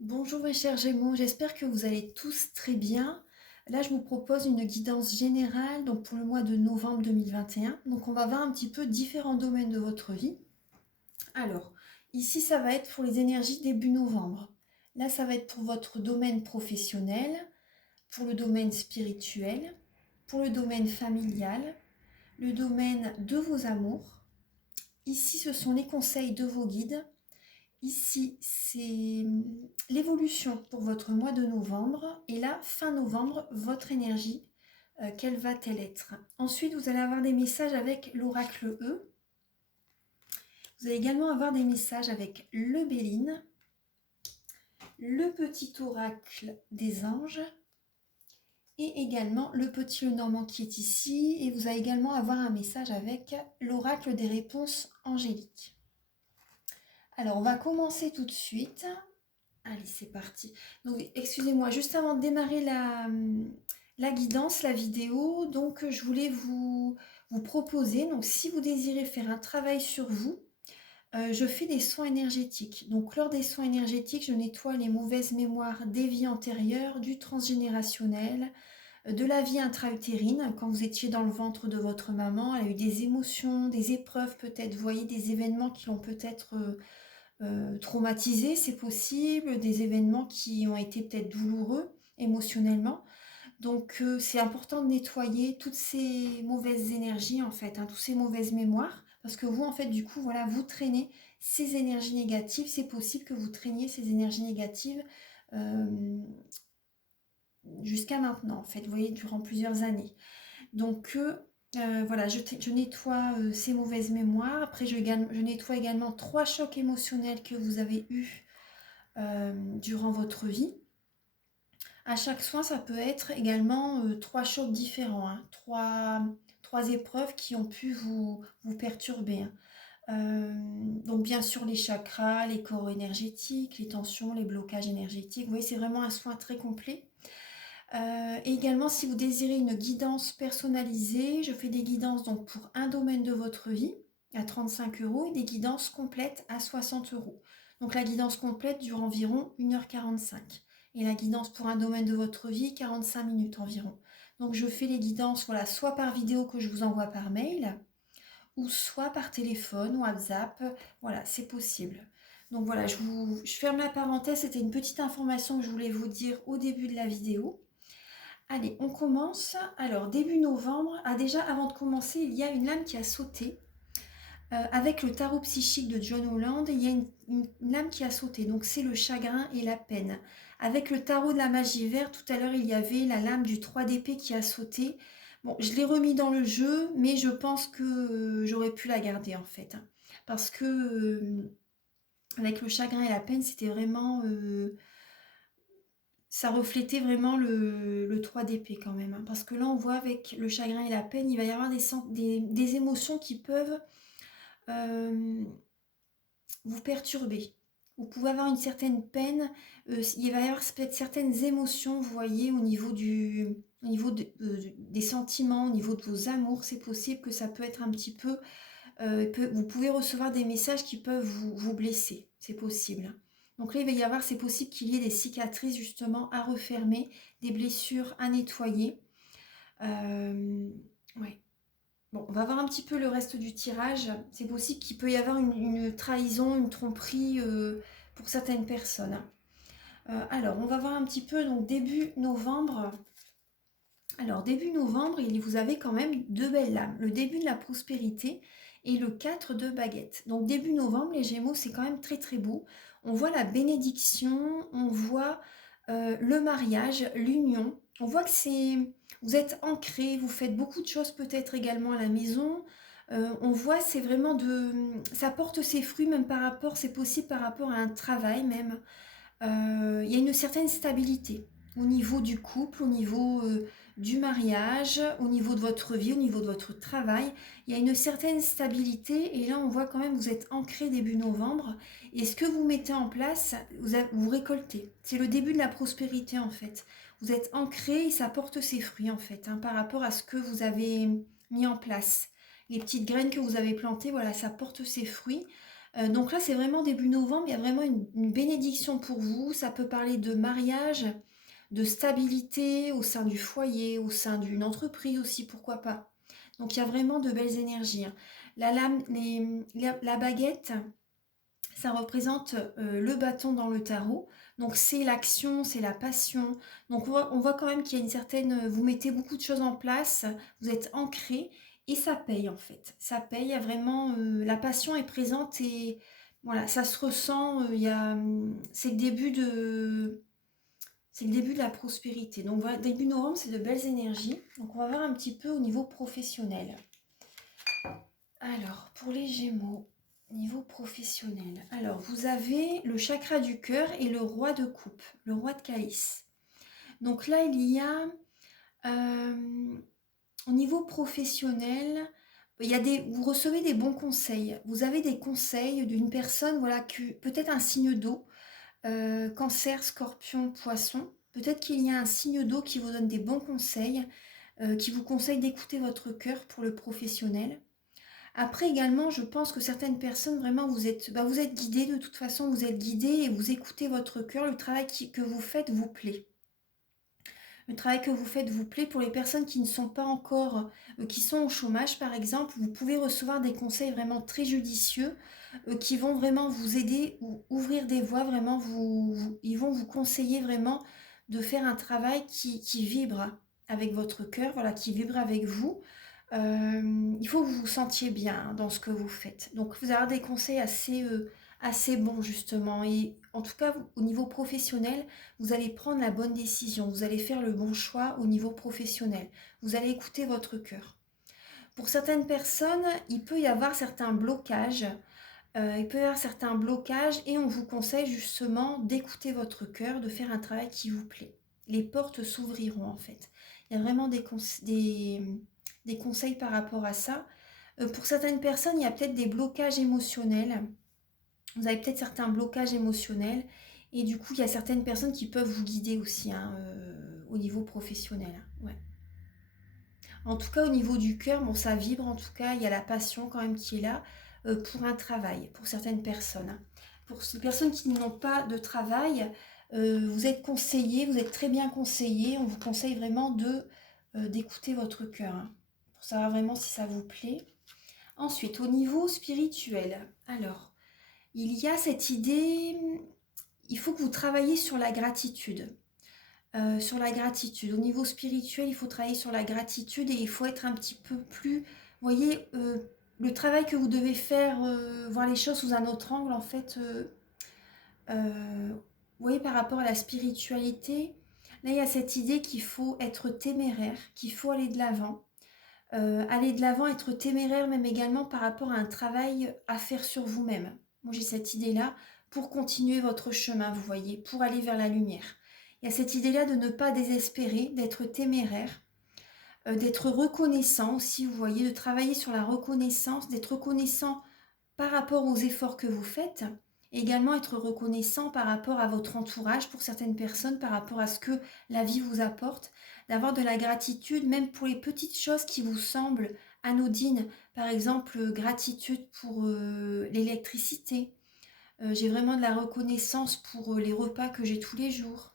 Bonjour mes chers Gémeaux, j'espère que vous allez tous très bien. Là, je vous propose une guidance générale donc pour le mois de novembre 2021. Donc, on va voir un petit peu différents domaines de votre vie. Alors, ici, ça va être pour les énergies début novembre. Là, ça va être pour votre domaine professionnel, pour le domaine spirituel, pour le domaine familial, le domaine de vos amours. Ici, ce sont les conseils de vos guides. Ici, c'est l'évolution pour votre mois de novembre. Et là, fin novembre, votre énergie, quelle va-t-elle être? Ensuite, vous allez avoir des messages avec l'oracle E. Vous allez également avoir des messages avec le Béline, le petit oracle des anges et également le petit Lenormand qui est ici. Et vous allez également avoir un message avec l'oracle des réponses angéliques. Alors, on va commencer tout de suite. Allez, c'est parti. Donc, excusez-moi, juste avant de démarrer la guidance, la vidéo, donc je voulais vous proposer, donc si vous désirez faire un travail sur vous, je fais des soins énergétiques. Donc, lors des soins énergétiques, je nettoie les mauvaises mémoires des vies antérieures, du transgénérationnel, de la vie intra-utérine, quand vous étiez dans le ventre de votre maman, elle a eu des émotions, des épreuves peut-être, vous voyez, des événements qui l'ont peut-être traumatisé, c'est possible, des événements qui ont été peut-être douloureux émotionnellement. Donc c'est important de nettoyer toutes ces mauvaises énergies en fait, hein, toutes ces mauvaises mémoires, parce que vous en fait du coup voilà, vous traînez ces énergies négatives, c'est possible que vous traîniez ces énergies négatives euh, jusqu'à maintenant en fait, vous voyez, durant plusieurs années. Donc voilà, je nettoie ces mauvaises mémoires. Après, je nettoie également 3 chocs émotionnels que vous avez eus durant votre vie. À chaque soin, ça peut être également 3 chocs différents, hein, trois épreuves qui ont pu vous perturber, hein. Donc bien sûr les chakras, les corps énergétiques, les tensions, les blocages énergétiques. Vous voyez, c'est vraiment un soin très complet. Et également, si vous désirez une guidance personnalisée, je fais des guidances donc pour un domaine de votre vie à 35 € et des guidances complètes à 60 €. Donc la guidance complète dure environ 1h45 et la guidance pour un domaine de votre vie 45 minutes environ. Donc je fais les guidances voilà, soit par vidéo que je vous envoie par mail ou soit par téléphone, WhatsApp, voilà, c'est possible. Donc voilà, je ferme la parenthèse, c'était une petite information que je voulais vous dire au début de la vidéo. Allez, on commence. Alors, début novembre. Ah, déjà, avant de commencer, il y a une lame qui a sauté. Avec le tarot psychique de John Holland, il y a une lame qui a sauté. Donc, c'est le chagrin et la peine. Avec le tarot de la magie verte, tout à l'heure, il y avait la lame du 3 d'épée qui a sauté. Bon, je l'ai remis dans le jeu, mais je pense que j'aurais pu la garder, en fait, hein. Parce que, avec le chagrin et la peine, c'était vraiment... ça reflétait vraiment le 3 d'épée quand même, hein, parce que là on voit avec le chagrin et la peine, il va y avoir des émotions qui peuvent euh, vous perturber. Vous pouvez avoir une certaine peine, il va y avoir peut-être certaines émotions, vous voyez, au niveau des sentiments, au niveau de vos amours, c'est possible que ça peut être un petit peu, vous pouvez recevoir des messages qui peuvent vous blesser, c'est possible. Donc là, il va y avoir, c'est possible qu'il y ait des cicatrices justement à refermer, des blessures à nettoyer. Ouais. Bon, on va voir un petit peu le reste du tirage. C'est possible qu'il peut y avoir une trahison, une tromperie pour certaines personnes. Alors, on va voir un petit peu, donc début novembre. Alors, début novembre, vous avez quand même 2 belles lames. Le début de la prospérité et le 4 de baguette. Donc, début novembre, les Gémeaux, c'est quand même très très beau. On voit la bénédiction, on voit le mariage, l'union. On voit que vous êtes ancrés, vous faites beaucoup de choses peut-être également à la maison. On voit, c'est vraiment ça porte ses fruits même par rapport, c'est possible par rapport à un travail même. Il y a une certaine stabilité au niveau du couple, au niveau du mariage, au niveau de votre vie, au niveau de votre travail. Il y a une certaine stabilité et là on voit quand même que vous êtes ancré début novembre et ce que vous mettez en place, vous récoltez. C'est le début de la prospérité en fait. Vous êtes ancré et ça porte ses fruits en fait, hein, par rapport à ce que vous avez mis en place. Les petites graines que vous avez plantées, voilà, ça porte ses fruits. Donc là, c'est vraiment début novembre, il y a vraiment une bénédiction pour vous. Ça peut parler de mariage, de stabilité au sein du foyer, au sein d'une entreprise aussi, pourquoi pas. Donc il y a vraiment de belles énergies, hein. La lame, la baguette, ça représente le bâton dans le tarot. Donc c'est l'action, c'est la passion. Donc on voit quand même qu'il y a une certaine... Vous mettez beaucoup de choses en place, vous êtes ancré et ça paye en fait. Ça paye, il y a vraiment... la passion est présente et voilà, ça se ressent. C'est le début de... C'est le début de la prospérité. Donc voilà, début novembre, c'est de belles énergies. Donc on va voir un petit peu au niveau professionnel. Alors, pour les Gémeaux, niveau professionnel. Alors, vous avez le chakra du cœur et le roi de coupe, le roi de calice. Donc là, il y a, au niveau professionnel, vous recevez des bons conseils. Vous avez des conseils d'une personne, voilà, peut-être un signe d'eau, cancer, scorpion, poisson. Peut-être qu'il y a un signe d'eau qui vous donne des bons conseils, qui vous conseille d'écouter votre cœur pour le professionnel. Après également, je pense que certaines personnes, vraiment, vous êtes guidés, de toute façon, vous êtes guidés et vous écoutez votre cœur, le travail que vous faites vous plaît. Le travail que vous faites vous plaît. Pour les personnes qui ne sont pas encore, qui sont au chômage par exemple, vous pouvez recevoir des conseils vraiment très judicieux qui vont vraiment vous aider ou ouvrir des voies, vraiment, ils vont vous conseiller vraiment de faire un travail qui vibre avec votre cœur, voilà, qui vibre avec vous. Il faut que vous vous sentiez bien dans ce que vous faites. Donc vous avez des conseils assez bons justement. Et en tout cas, au niveau professionnel, vous allez prendre la bonne décision. Vous allez faire le bon choix au niveau professionnel. Vous allez écouter votre cœur. Pour certaines personnes, il peut y avoir certains blocages. Et on vous conseille justement d'écouter votre cœur, de faire un travail qui vous plaît. Les portes s'ouvriront en fait. Il y a vraiment des conseils par rapport à ça. Pour certaines personnes, il y a peut-être des blocages émotionnels. Vous avez peut-être certains blocages émotionnels. Et du coup, il y a certaines personnes qui peuvent vous guider aussi, hein, au niveau professionnel. Ouais. En tout cas, au niveau du cœur, bon, ça vibre en tout cas. Il y a la passion quand même qui est là pour un travail, pour certaines personnes. Pour les personnes qui n'ont pas de travail, vous êtes conseillé, vous êtes très bien conseillé. On vous conseille vraiment d'écouter votre cœur, hein, pour savoir vraiment si ça vous plaît. Ensuite, au niveau spirituel, alors, il y a cette idée, il faut que vous travailliez sur la gratitude. Sur la gratitude. Au niveau spirituel, il faut travailler sur la gratitude et il faut être un petit peu plus... Vous voyez, le travail que vous devez faire, voir les choses sous un autre angle, en fait, vous voyez, par rapport à la spiritualité, là, il y a cette idée qu'il faut être téméraire, qu'il faut aller de l'avant. Aller de l'avant, être téméraire même également par rapport à un travail à faire sur vous-même. Moi j'ai cette idée-là pour continuer votre chemin, vous voyez, pour aller vers la lumière. Il y a cette idée-là de ne pas désespérer, d'être téméraire, d'être reconnaissant aussi, vous voyez, de travailler sur la reconnaissance, d'être reconnaissant par rapport aux efforts que vous faites, également être reconnaissant par rapport à votre entourage pour certaines personnes, par rapport à ce que la vie vous apporte, d'avoir de la gratitude même pour les petites choses qui vous semblent anodines. Par exemple, gratitude pour l'électricité. J'ai vraiment de la reconnaissance pour les repas que j'ai tous les jours.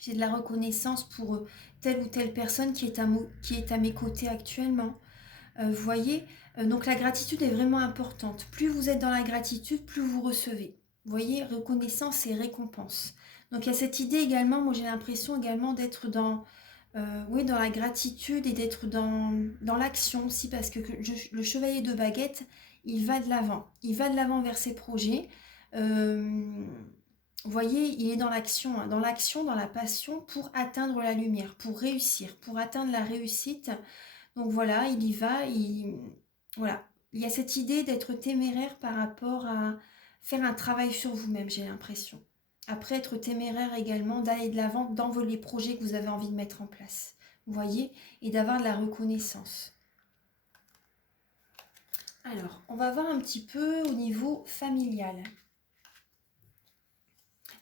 J'ai de la reconnaissance pour telle ou telle personne qui est à mes côtés actuellement. Vous voyez, donc la gratitude est vraiment importante. Plus vous êtes dans la gratitude, plus vous recevez. Vous voyez, reconnaissance et récompense. Donc il y a cette idée également, moi j'ai l'impression également d'être oui, dans la gratitude et d'être dans l'action aussi, parce que le chevalier de baguette, il va de l'avant. Il va de l'avant vers ses projets. Vous voyez, il est dans l'action, hein, dans la passion pour atteindre la lumière, pour réussir, pour atteindre la réussite. Donc voilà, il y va, voilà. Il y a cette idée d'être téméraire par rapport à faire un travail sur vous-même, j'ai l'impression. Après, être téméraire également, d'aller de l'avant dans les projets que vous avez envie de mettre en place. Vous voyez, et d'avoir de la reconnaissance. Alors, on va voir un petit peu au niveau familial.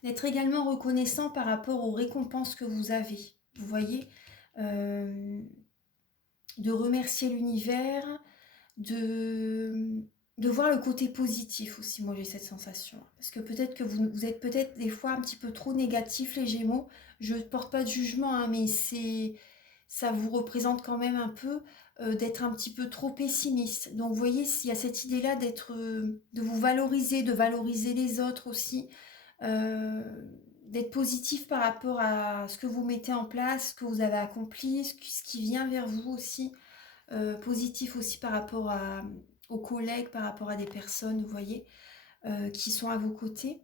D'être également reconnaissant par rapport aux récompenses que vous avez. Vous voyez, de remercier l'univers, de de voir le côté positif aussi, moi j'ai cette sensation. Parce que peut-être que vous êtes peut-être des fois un petit peu trop négatif les Gémeaux. Je ne porte pas de jugement, hein, mais ça vous représente quand même un peu d'être un petit peu trop pessimiste. Donc vous voyez, s'il y a cette idée-là de vous valoriser, de valoriser les autres aussi, euh, d'être positif par rapport à ce que vous mettez en place, ce que vous avez accompli, ce qui vient vers vous aussi, positif aussi par rapport aux collègues, par rapport à des personnes, vous voyez, qui sont à vos côtés.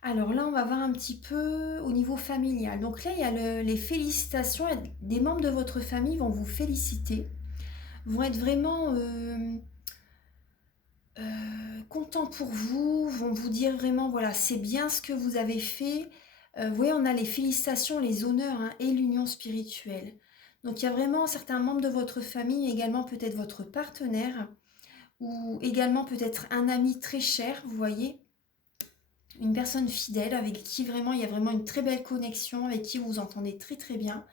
Alors là, on va voir un petit peu au niveau familial. Donc là, il y a les félicitations. Des membres de votre famille vont vous féliciter, vont être vraiment contents pour vous, vont vous dire vraiment, voilà, c'est bien ce que vous avez fait. Vous voyez, on a les félicitations, les honneurs, hein, et l'union spirituelle. Donc il y a vraiment certains membres de votre famille, également peut-être votre partenaire, ou également peut-être un ami très cher, vous voyez, une personne fidèle avec qui vraiment il y a vraiment une très belle connexion, avec qui vous vous entendez très très bien.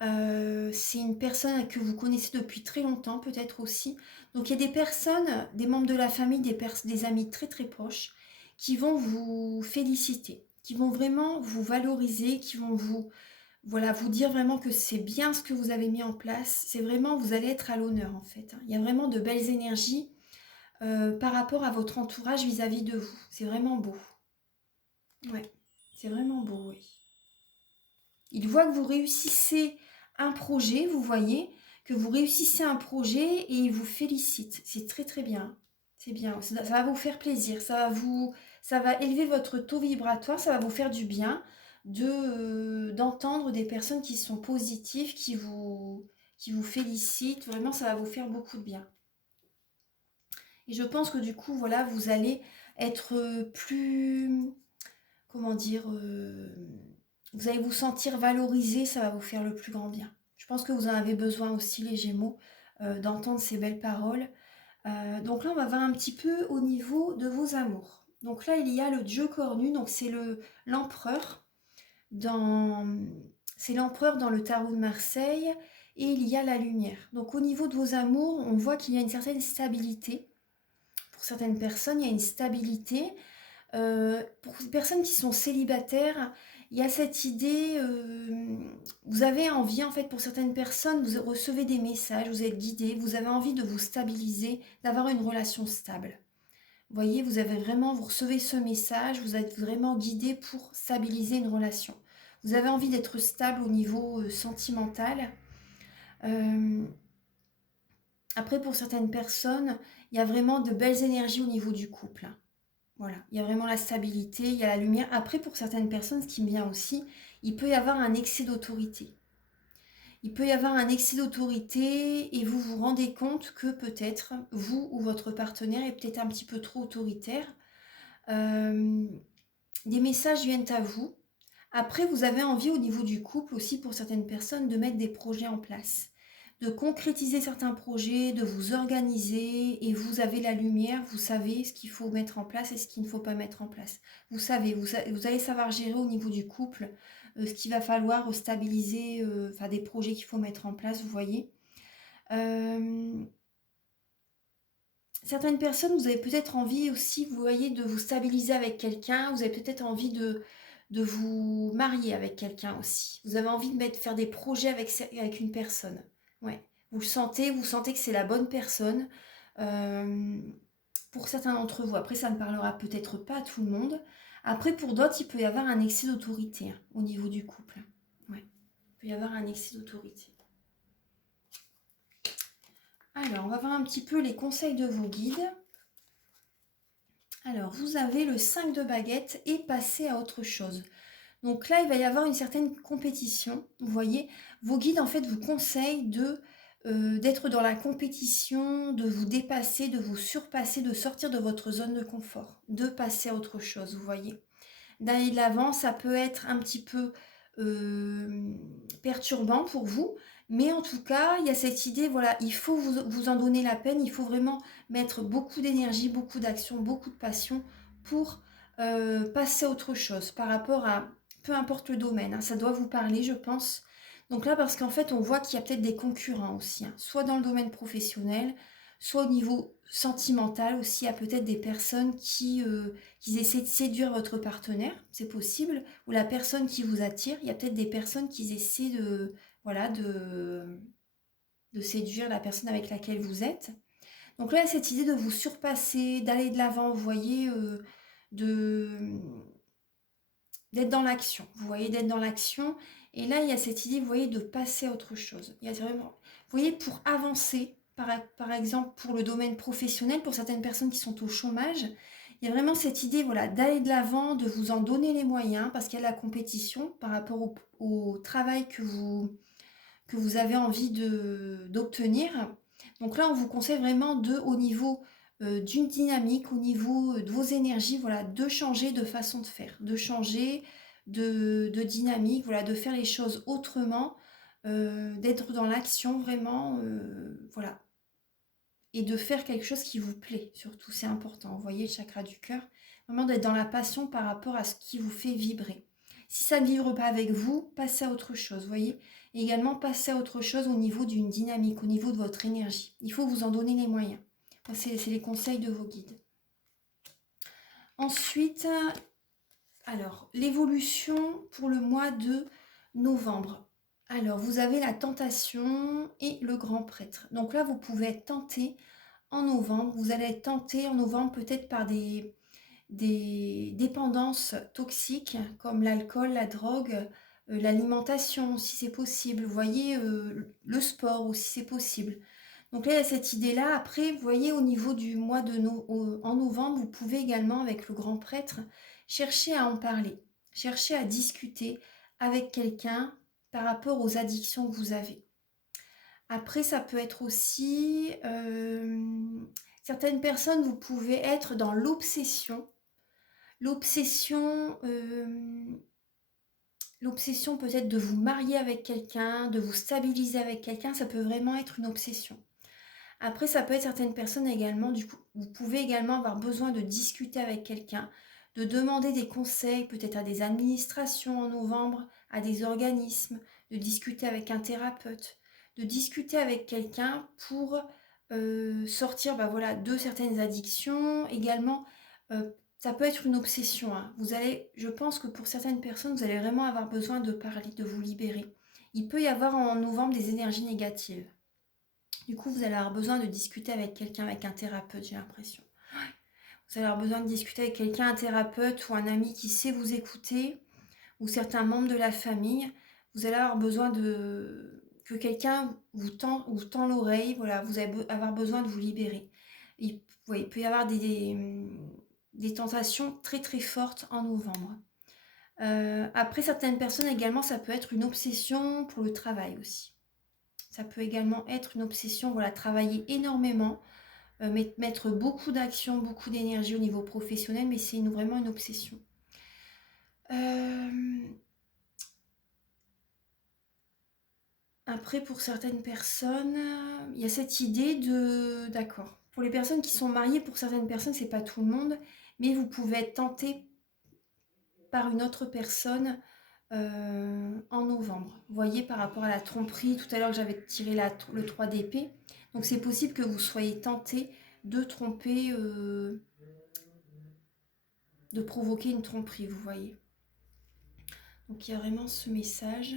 C'est une personne que vous connaissez depuis très longtemps peut-être aussi. Donc il y a des personnes, des membres de la famille, des amis très très proches qui vont vous féliciter, qui vont vraiment vous valoriser, qui vont voilà, vous dire vraiment que c'est bien ce que vous avez mis en place. C'est vraiment, vous allez être à l'honneur en fait, hein. Il y a vraiment de belles énergies par rapport à votre entourage vis-à-vis de vous. C'est vraiment beau. Ouais, c'est vraiment beau, oui. Il voit que vous réussissez un projet, vous voyez, que vous réussissez un projet et il vous félicite. C'est très très bien. C'est bien. Ça va vous faire plaisir. Ça va élever votre taux vibratoire. Ça va vous faire du bien d'entendre des personnes qui sont positives, qui vous félicitent. Vraiment, ça va vous faire beaucoup de bien. Et je pense que du coup, voilà, vous allez être plus, comment dire, vous allez vous sentir valorisé, ça va vous faire le plus grand bien. Je pense que vous en avez besoin aussi, les Gémeaux, d'entendre ces belles paroles. Donc là, on va voir un petit peu au niveau de vos amours. Donc là, il y a le Dieu cornu, donc c'est l'empereur dans, c'est l'empereur dans le tarot de Marseille, et il y a la lumière. Donc au niveau de vos amours, on voit qu'il y a une certaine stabilité. Pour certaines personnes, il y a une stabilité. Pour les personnes qui sont célibataires, il y a cette idée, vous avez envie, en fait, pour certaines personnes, vous recevez des messages, vous êtes guidé, vous avez envie de vous stabiliser, d'avoir une relation stable. Vous voyez, vous recevez ce message, vous êtes vraiment guidé pour stabiliser une relation. Vous avez envie d'être stable au niveau sentimental. Après, pour certaines personnes, il y a vraiment de belles énergies au niveau du couple. Voilà, il y a vraiment la stabilité, il y a la lumière. Après, pour certaines personnes, ce qui me vient aussi, il peut y avoir un excès d'autorité. Il peut y avoir un excès d'autorité et vous vous rendez compte que peut-être vous ou votre partenaire est peut-être un petit peu trop autoritaire. Des messages viennent à vous. Après, vous avez envie au niveau du couple aussi pour certaines personnes de mettre des projets en place, de concrétiser certains projets, de vous organiser et vous avez la lumière, vous savez ce qu'il faut mettre en place et ce qu'il ne faut pas mettre en place. Vous allez savoir gérer au niveau du couple ce qu'il va falloir stabiliser, enfin des projets qu'il faut mettre en place, vous voyez. Certaines personnes, vous avez peut-être envie aussi, vous voyez, de vous stabiliser avec quelqu'un, vous avez peut-être envie de vous marier avec quelqu'un aussi. Vous avez envie de faire des projets avec une personne. Ouais. Vous sentez que c'est la bonne personne pour certains d'entre vous. Après, ça ne parlera peut-être pas à tout le monde. Après, pour d'autres, il peut y avoir un excès d'autorité au niveau du couple. Ouais. Il peut y avoir un excès d'autorité. Alors, on va voir un petit peu les conseils de vos guides. Alors, vous avez le 5 de baguette et passer à autre chose. Donc là, il va y avoir une certaine compétition. Vous voyez, vos guides, en fait, vous conseillent d'être dans la compétition, de vous dépasser, de vous surpasser, de sortir de votre zone de confort, de passer à autre chose, vous voyez. D'aller de l'avant, ça peut être un petit peu perturbant pour vous, mais en tout cas, il y a cette idée, voilà, il faut vous en donner la peine, il faut vraiment mettre beaucoup d'énergie, beaucoup d'action, beaucoup de passion pour passer à autre chose par rapport à, peu importe le domaine, hein, ça doit vous parler, je pense. Donc là, parce qu'en fait, on voit qu'il y a peut-être des concurrents aussi, hein, soit dans le domaine professionnel, soit au niveau sentimental aussi. Il y a peut-être des personnes qui essaient de séduire votre partenaire, c'est possible, ou la personne qui vous attire. Il y a peut-être des personnes qui essaient voilà, de séduire la personne avec laquelle vous êtes. Donc là, il y a cette idée de vous surpasser, d'aller de l'avant, vous voyez, de d'être dans l'action. Vous voyez, d'être dans l'action. Et là, il y a cette idée, vous voyez, de passer à autre chose. Il y a vraiment, vous voyez, pour avancer, par exemple, pour le domaine professionnel, pour certaines personnes qui sont au chômage, il y a vraiment cette idée, voilà, d'aller de l'avant, de vous en donner les moyens, parce qu'il y a la compétition par rapport au travail que vous avez envie d'obtenir. Donc là, on vous conseille vraiment au niveau d'une dynamique, au niveau de vos énergies, voilà, de changer de façon de faire, de changer de dynamique, voilà, de faire les choses autrement, d'être dans l'action vraiment, voilà, et de faire quelque chose qui vous plaît, surtout, c'est important. Vous voyez, le chakra du cœur, vraiment d'être dans la passion par rapport à ce qui vous fait vibrer. Si ça ne vibre pas avec vous, passez à autre chose, vous voyez. Et également, passez à autre chose au niveau d'une dynamique, au niveau de votre énergie. Il faut vous en donner les moyens. C'est les conseils de vos guides. Ensuite, alors, l'évolution pour le mois de novembre. Alors, vous avez la tentation et le grand prêtre. Donc là, vous pouvez être tenté en novembre. Vous allez être tenté en novembre peut-être par des dépendances toxiques comme l'alcool, la drogue, l'alimentation si c'est possible. Vous voyez, le sport aussi c'est possible. Donc là, il y a cette idée-là. Après, vous voyez, au niveau du mois en novembre, vous pouvez également, avec le grand prêtre, chercher à en parler, chercher à discuter avec quelqu'un par rapport aux addictions que vous avez. Après, ça peut être aussi... certaines personnes, vous pouvez être dans l'obsession. L'obsession peut-être de vous marier avec quelqu'un, de vous stabiliser avec quelqu'un, ça peut vraiment être une obsession. Après, ça peut être certaines personnes également, du coup, vous pouvez également avoir besoin de discuter avec quelqu'un, de demander des conseils peut-être à des administrations en novembre, à des organismes, de discuter avec un thérapeute, de discuter avec quelqu'un pour sortir voilà, de certaines addictions. Également, ça peut être une obsession. Hein. Je pense que pour certaines personnes, vous allez vraiment avoir besoin de parler, de vous libérer. Il peut y avoir en novembre des énergies négatives. Du coup, vous allez avoir besoin de discuter avec quelqu'un, avec un thérapeute, j'ai l'impression. Vous allez avoir besoin de discuter avec quelqu'un, un thérapeute ou un ami qui sait vous écouter, ou certains membres de la famille. Vous allez avoir besoin que quelqu'un vous tend l'oreille. Voilà, vous allez avoir besoin de vous libérer. Il peut y avoir des tentations très très fortes en novembre. Après, certaines personnes également, ça peut être une obsession pour le travail aussi. Ça peut également être une obsession, voilà, travailler énormément, mettre beaucoup d'action, beaucoup d'énergie au niveau professionnel, mais c'est vraiment une obsession. Après, pour certaines personnes, il y a cette idée de... D'accord. Pour les personnes qui sont mariées, pour certaines personnes, c'est pas tout le monde, mais vous pouvez être tenté par une autre personne en novembre. Vous voyez, par rapport à la tromperie, tout à l'heure j'avais tiré le 3 d'épée. Donc c'est possible que vous soyez tenté de tromper, de provoquer une tromperie, vous voyez. Donc il y a vraiment ce message.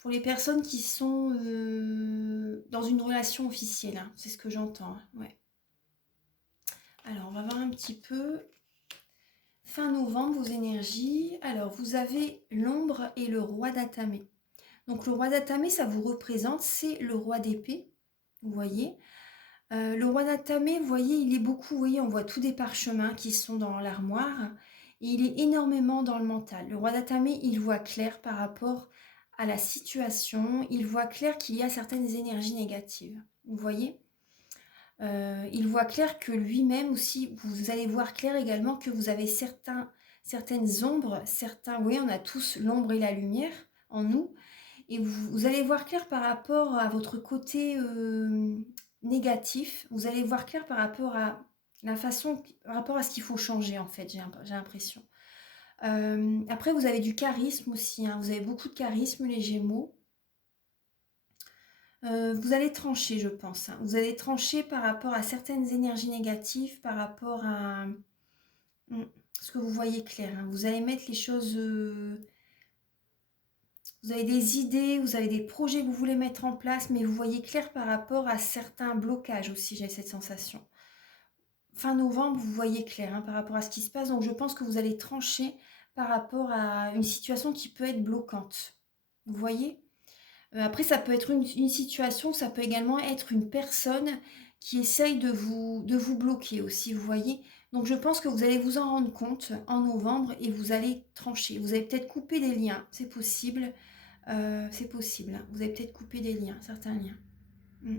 Pour les personnes qui sont dans une relation officielle, hein, c'est ce que j'entends. Hein, ouais. Alors on va voir un petit peu. Fin novembre, vos énergies. Alors vous avez l'ombre et le roi d'Atamé. Donc le roi d'Atamé, ça vous représente, c'est le roi d'épée, vous voyez. Le roi d'Atamé, vous voyez, il est beaucoup, vous voyez, on voit tous des parchemins qui sont dans l'armoire, et il est énormément dans le mental. Le roi d'Atamé, il voit clair par rapport à la situation, il voit clair qu'il y a certaines énergies négatives, vous voyez. Il voit clair que lui-même aussi, vous allez voir clair également que vous avez certaines ombres, vous voyez, on a tous l'ombre et la lumière en nous, et vous allez voir clair par rapport à votre côté négatif, vous allez voir clair par rapport à la façon, par rapport à ce qu'il faut changer en fait, j'ai l'impression. Après, vous avez du charisme aussi, hein, vous avez beaucoup de charisme les Gémeaux. Vous allez trancher, je pense, hein. Vous allez trancher par rapport à certaines énergies négatives, par rapport à ce que vous voyez clair, hein. Vous allez mettre les choses... vous avez des idées, vous avez des projets que vous voulez mettre en place, mais vous voyez clair par rapport à certains blocages aussi, j'ai cette sensation. Fin novembre, vous voyez clair, hein, par rapport à ce qui se passe. Donc je pense que vous allez trancher par rapport à une situation qui peut être bloquante. Vous voyez? Après, ça peut être une situation, ça peut également être une personne qui essaye de vous bloquer aussi, vous voyez? Donc je pense que vous allez vous en rendre compte en novembre et vous allez trancher. Vous allez peut-être couper des liens, c'est possible. C'est possible, hein. Vous allez peut-être couper des liens, certains liens. Mm.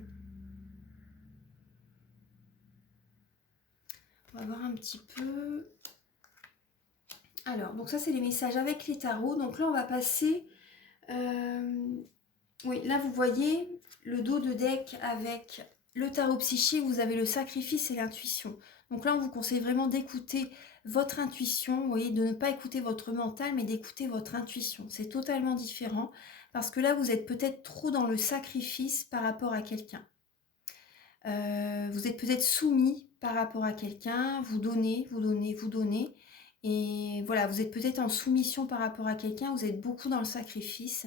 On va voir un petit peu. Alors, donc ça, c'est les messages avec les tarots. Donc là, on va passer... oui, là, vous voyez le dos de deck avec le tarot psychique. Vous avez le sacrifice et l'intuition. Donc là, on vous conseille vraiment d'écouter votre intuition. Vous voyez, de ne pas écouter votre mental, mais d'écouter votre intuition. C'est totalement différent. Parce que là, vous êtes peut-être trop dans le sacrifice par rapport à quelqu'un. Vous êtes peut-être soumis par rapport à quelqu'un, vous donnez, vous donnez, vous donnez. Et voilà, vous êtes peut-être en soumission par rapport à quelqu'un, vous êtes beaucoup dans le sacrifice.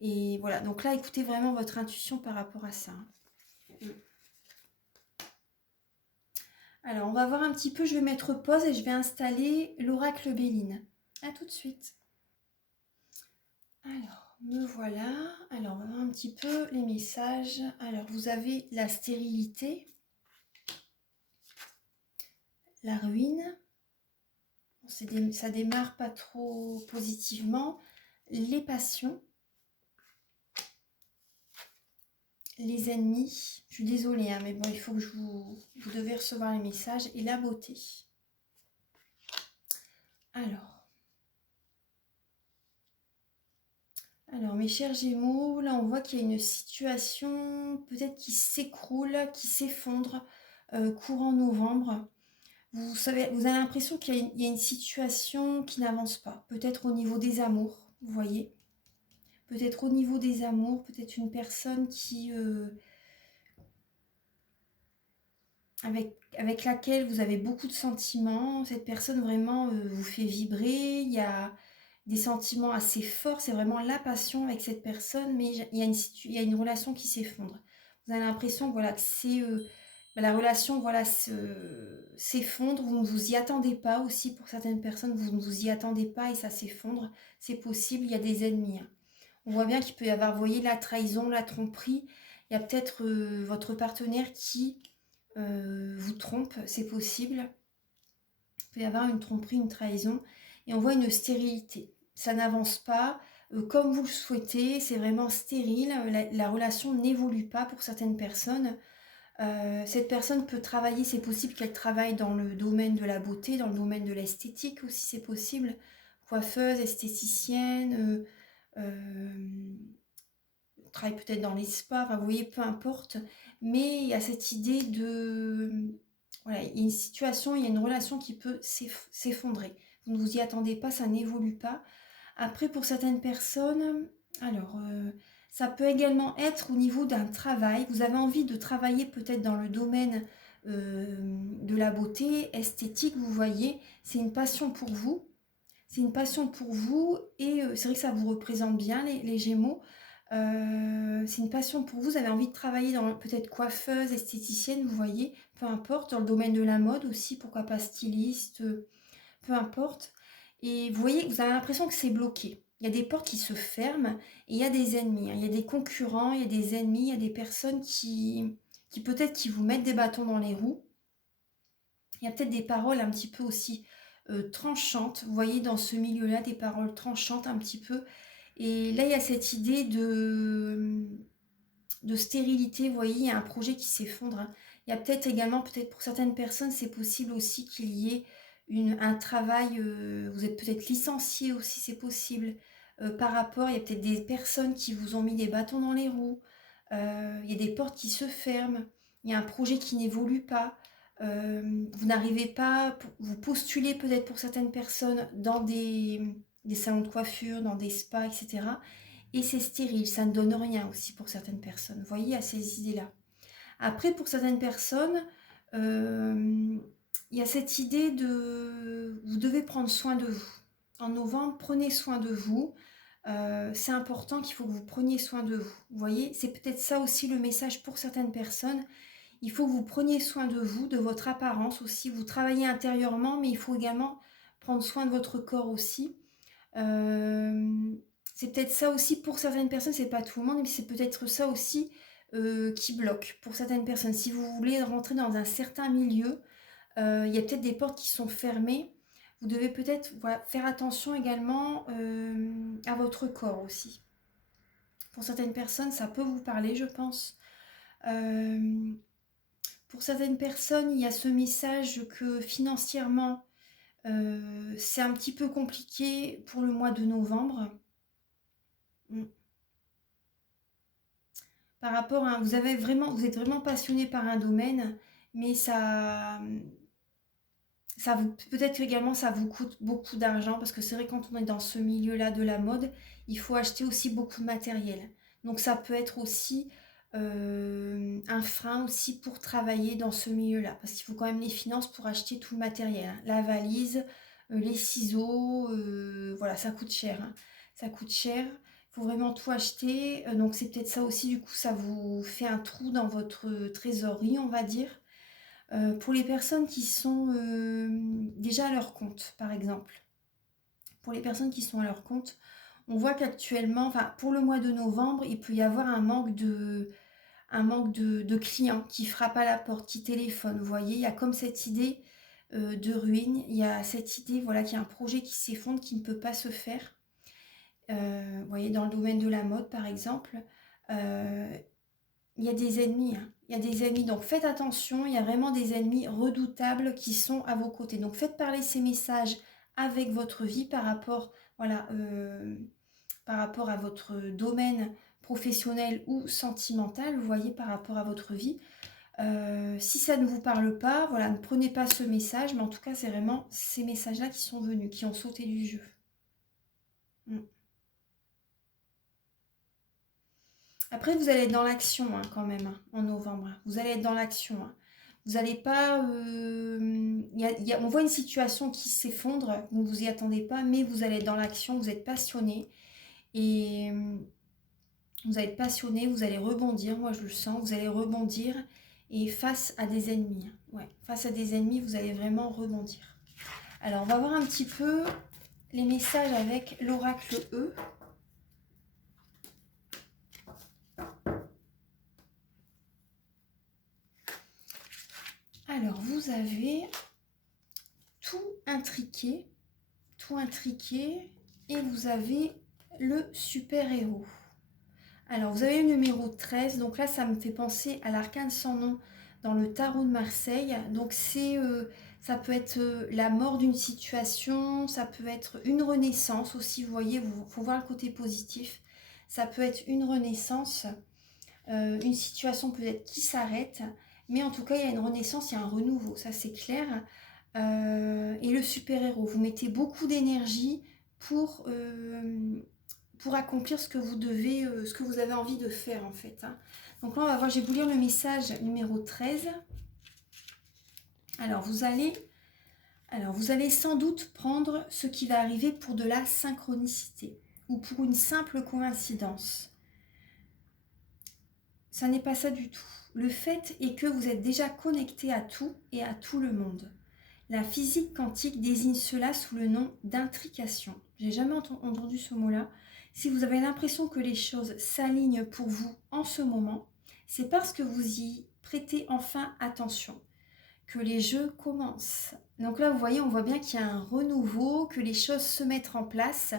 Et voilà, donc là, écoutez vraiment votre intuition par rapport à ça. Alors, on va voir un petit peu, je vais mettre pause et je vais installer l'oracle Béline. A tout de suite. Alors, me voilà. Alors, on va voir un petit peu les messages. Alors, vous avez la stérilité, la ruine. Ça démarre pas trop positivement. Les passions, les ennemis. Je suis désolée, hein, mais bon, il faut que vous devez recevoir les messages. Et la beauté. Alors, mes chers Gémeaux, là, on voit qu'il y a une situation peut-être qui s'écroule, qui s'effondre courant novembre. Vous savez, vous avez l'impression qu'il y a une situation qui n'avance pas. Peut-être au niveau des amours, vous voyez. Peut-être au niveau des amours, peut-être une personne qui, avec laquelle vous avez beaucoup de sentiments. Cette personne vraiment vous fait vibrer. Il y a des sentiments assez forts. C'est vraiment la passion avec cette personne, mais il y a une relation qui s'effondre. Vous avez l'impression voilà, que c'est... la relation voilà, s'effondre. Vous ne vous y attendez pas aussi pour certaines personnes. Vous ne vous y attendez pas et ça s'effondre. C'est possible. Il y a des ennemis, hein. On voit bien qu'il peut y avoir, vous voyez, la trahison, la tromperie. Il y a peut-être votre partenaire qui vous trompe, c'est possible. Il peut y avoir une tromperie, une trahison. Et on voit une stérilité. Ça n'avance pas comme vous le souhaitez. C'est vraiment stérile. La relation n'évolue pas pour certaines personnes. Cette personne peut travailler, c'est possible qu'elle travaille dans le domaine de la beauté, dans le domaine de l'esthétique aussi, c'est possible. Coiffeuse, esthéticienne, travaille peut-être dans les spas, enfin, vous voyez, peu importe. Mais il y a cette idée de... Voilà, il y a une situation, il y a une relation qui peut s'effondrer. Vous ne vous y attendez pas, ça n'évolue pas. Après, pour certaines personnes, alors, ça peut également être au niveau d'un travail. Vous avez envie de travailler peut-être dans le domaine de la beauté, esthétique, vous voyez. C'est une passion pour vous. C'est une passion pour vous et c'est vrai que ça vous représente bien, les Gémeaux. C'est une passion pour vous. Vous avez envie de travailler dans peut-être coiffeuse, esthéticienne, vous voyez. Peu importe, dans le domaine de la mode aussi, pourquoi pas styliste, peu importe. Et vous voyez, vous avez l'impression que c'est bloqué. Il y a des portes qui se ferment et il y a des ennemis, hein. Il y a des concurrents, il y a des ennemis, il y a des personnes qui peut-être qui vous mettent des bâtons dans les roues. Il y a peut-être des paroles un petit peu aussi tranchantes. Vous voyez, dans ce milieu-là, des paroles tranchantes un petit peu. Et là, il y a cette idée de stérilité. Vous voyez, il y a un projet qui s'effondre, hein. Il y a peut-être également, peut-être pour certaines personnes, c'est possible aussi qu'il y ait un travail, vous êtes peut-être licencié aussi, c'est possible. Par rapport, il y a peut-être des personnes qui vous ont mis des bâtons dans les roues. Il y a des portes qui se ferment. Il y a un projet qui n'évolue pas. Vous n'arrivez pas, vous postulez peut-être pour certaines personnes dans des salons de coiffure, dans des spas, etc. et c'est stérile, ça ne donne rien aussi pour certaines personnes. Vous voyez, à ces idées-là. Après, pour certaines personnes, il y a cette idée de vous devez prendre soin de vous. En novembre, prenez soin de vous. C'est important qu'il faut que vous preniez soin de vous. Vous voyez, c'est peut-être ça aussi le message pour certaines personnes. Il faut que vous preniez soin de vous, de votre apparence aussi. Vous travaillez intérieurement, mais il faut également prendre soin de votre corps aussi. C'est peut-être ça aussi pour certaines personnes, c'est pas tout le monde, mais c'est peut-être ça aussi qui bloque pour certaines personnes. Si vous voulez rentrer dans un certain milieu, il y a peut-être des portes qui sont fermées. Vous devez peut-être faire attention également à votre corps aussi. Pour certaines personnes, ça peut vous parler, je pense. Pour certaines personnes, il y a ce message que financièrement, c'est un petit peu compliqué pour le mois de novembre. Par rapport à vous êtes vraiment passionné par un domaine, mais ça vous peut-être également ça vous coûte beaucoup d'argent parce que c'est vrai quand on est dans ce milieu-là de la mode, il faut acheter aussi beaucoup de matériel. Donc ça peut être aussi un frein aussi pour travailler dans ce milieu-là parce qu'il faut quand même les finances pour acheter tout le matériel, hein. La valise, les ciseaux, voilà, ça coûte cher, hein. Ça coûte cher. Il faut vraiment tout acheter. Donc c'est peut-être ça aussi, du coup, ça vous fait un trou dans votre trésorerie, on va dire. Pour les personnes qui sont déjà à leur compte, par exemple. Pour les personnes qui sont à leur compte, on voit qu'actuellement, enfin pour le mois de novembre, il peut y avoir un manque de clients qui frappent à la porte, qui téléphonent. Vous voyez, il y a comme cette idée de ruine, il y a cette idée, voilà, qu'il y a un projet qui s'effondre, qui ne peut pas se faire. Vous voyez, dans le domaine de la mode, par exemple, il y a des ennemis, hein. Il y a des ennemis, donc faites attention, il y a vraiment des ennemis redoutables qui sont à vos côtés. Donc faites parler ces messages avec votre vie par rapport, voilà, par rapport à votre domaine professionnel ou sentimental, vous voyez, par rapport à votre vie. Si ça ne vous parle pas, voilà, ne prenez pas ce message, mais en tout cas, c'est vraiment ces messages-là qui sont venus, qui ont sauté du jeu. Après, vous allez être dans l'action hein, quand même, hein, en novembre. Vous allez être dans l'action, hein. Vous n'allez pas... on voit une situation qui s'effondre, vous ne vous y attendez pas, mais vous allez être dans l'action, vous êtes passionné. Et vous allez être passionné, vous allez rebondir, moi je le sens, vous allez rebondir. Et face à des ennemis, hein, ouais, face à des ennemis, vous allez vraiment rebondir. Alors, on va voir un petit peu les messages avec l'oracle E. Alors, vous avez tout intriqué, et vous avez le super-héros. Alors, vous avez le numéro 13, donc là, ça me fait penser à l'arcane sans nom dans le tarot de Marseille. Donc, ça peut être la mort d'une situation, ça peut être une renaissance aussi, vous voyez, il faut voir le côté positif. Ça peut être une renaissance, une situation peut-être qui s'arrête, mais en tout cas, il y a une renaissance, il y a un renouveau, ça c'est clair. Et le super-héros, vous mettez beaucoup d'énergie pour accomplir ce que vous devez, ce que vous avez envie de faire en fait, hein. Donc là, on va voir, je vais vous lire le message numéro 13. Alors, vous allez sans doute prendre ce qui va arriver pour de la synchronicité ou pour une simple coïncidence. Ça n'est pas ça du tout. Le fait est que vous êtes déjà connecté à tout et à tout le monde. La physique quantique désigne cela sous le nom d'intrication. J'ai jamais entendu ce mot-là. Si vous avez l'impression que les choses s'alignent pour vous en ce moment, c'est parce que vous y prêtez enfin attention, que les jeux commencent. Donc là, vous voyez, on voit bien qu'il y a un renouveau, que les choses se mettent en place,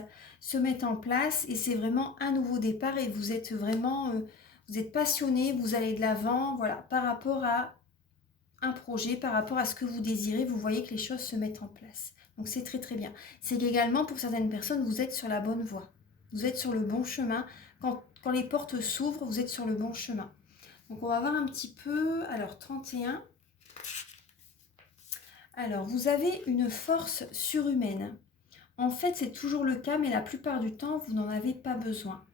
et c'est vraiment un nouveau départ et vous êtes vraiment, vous êtes passionné, vous allez de l'avant, voilà, par rapport à un projet, par rapport à ce que vous désirez, vous voyez que les choses se mettent en place. Donc c'est très très bien. C'est qu'également pour certaines personnes, vous êtes sur la bonne voie. Vous êtes sur le bon chemin. Quand les portes s'ouvrent, vous êtes sur le bon chemin. Donc on va voir un petit peu. Alors 31. Alors vous avez une force surhumaine. En fait, c'est toujours le cas, mais la plupart du temps, vous n'en avez pas besoin.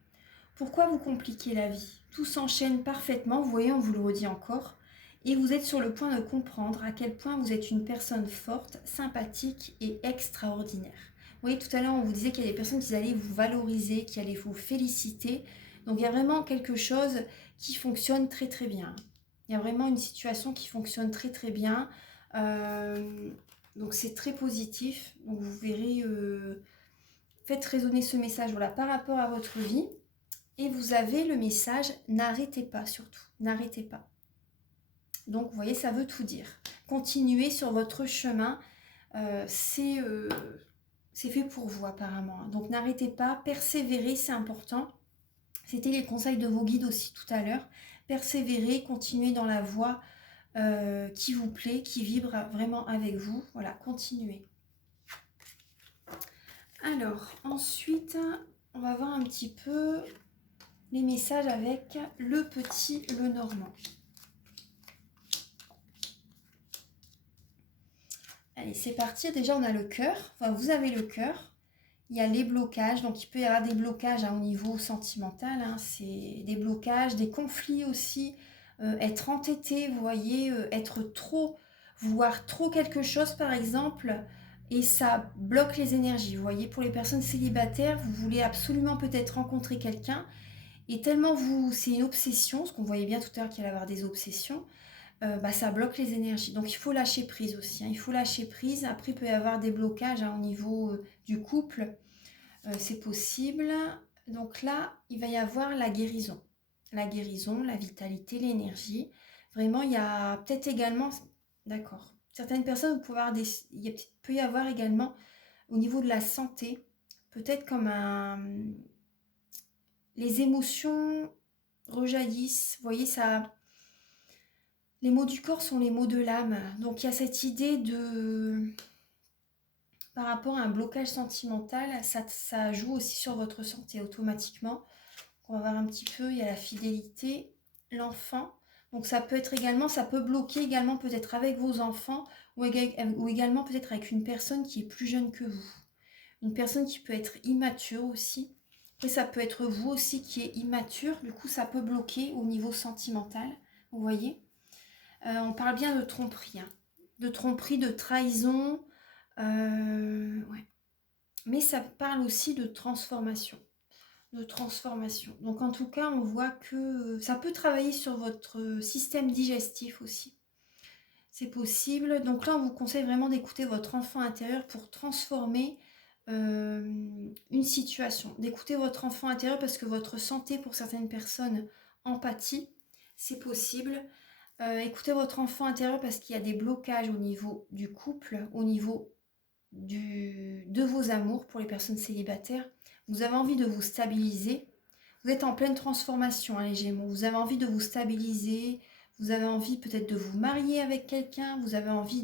Pourquoi vous compliquez la vie? Tout s'enchaîne parfaitement, vous voyez, on vous le redit encore. Et vous êtes sur le point de comprendre à quel point vous êtes une personne forte, sympathique et extraordinaire. Vous voyez, tout à l'heure, on vous disait qu'il y a des personnes qui allaient vous valoriser, qui allaient vous féliciter. Donc, il y a vraiment quelque chose qui fonctionne très très bien. Il y a vraiment une situation qui fonctionne très très bien. Donc, c'est très positif. Donc, vous verrez, faites résonner ce message voilà, par rapport à votre vie. Et vous avez le message « N'arrêtez pas » surtout. N'arrêtez pas. Donc, vous voyez, ça veut tout dire. Continuez sur votre chemin. C'est fait pour vous apparemment. Donc, n'arrêtez pas. Persévérez, c'est important. C'était les conseils de vos guides aussi tout à l'heure. Persévérez, continuez dans la voie qui vous plaît, qui vibre vraiment avec vous. Voilà, continuez. Alors, ensuite, on va voir un petit peu les messages avec le petit Lenormand. Allez, c'est parti. Déjà, on a le cœur. Enfin, vous avez le cœur. Il y a les blocages. Donc, il peut y avoir des blocages au niveau sentimental. C'est des blocages, des conflits aussi. Être entêté, vous voyez, être trop, vouloir trop quelque chose, par exemple. Et ça bloque les énergies. Vous voyez, pour les personnes célibataires, vous voulez absolument peut-être rencontrer quelqu'un. Et tellement c'est une obsession, ce qu'on voyait bien tout à l'heure qu'il allait avoir des obsessions, ça bloque les énergies. Donc il faut lâcher prise aussi. Il faut lâcher prise. Après, il peut y avoir des blocages au niveau du couple. C'est possible. Donc là, il va y avoir la guérison. La guérison, la vitalité, l'énergie. Vraiment, il y a peut-être également... D'accord. Certaines personnes, il peut y avoir également au niveau de la santé, peut-être comme les émotions rejaillissent. Vous voyez, ça... Les mots du corps sont les mots de l'âme. Donc il y a cette idée de... Par rapport à un blocage sentimental, ça joue aussi sur votre santé automatiquement. On va voir un petit peu, il y a la fidélité, l'enfant. Donc ça peut être également, ça peut bloquer également peut-être avec vos enfants ou également peut-être avec une personne qui est plus jeune que vous. Une personne qui peut être immature aussi. Et ça peut être vous aussi qui est immature. Du coup, ça peut bloquer au niveau sentimental. Vous voyez ? On parle bien de tromperie. De tromperie, de trahison. Ouais. Mais ça parle aussi de transformation. Donc en tout cas, on voit que ça peut travailler sur votre système digestif aussi. C'est possible. Donc là, on vous conseille vraiment d'écouter votre enfant intérieur pour transformer une situation. D'écouter votre enfant intérieur parce que votre santé, pour certaines personnes, empathie, c'est possible. Écoutez votre enfant intérieur parce qu'il y a des blocages au niveau du couple, au niveau de vos amours pour les personnes célibataires. Vous avez envie de vous stabiliser. Vous êtes en pleine transformation, les Gémeaux. Vous avez envie de vous stabiliser. Vous avez envie peut-être de vous marier avec quelqu'un. Vous avez envie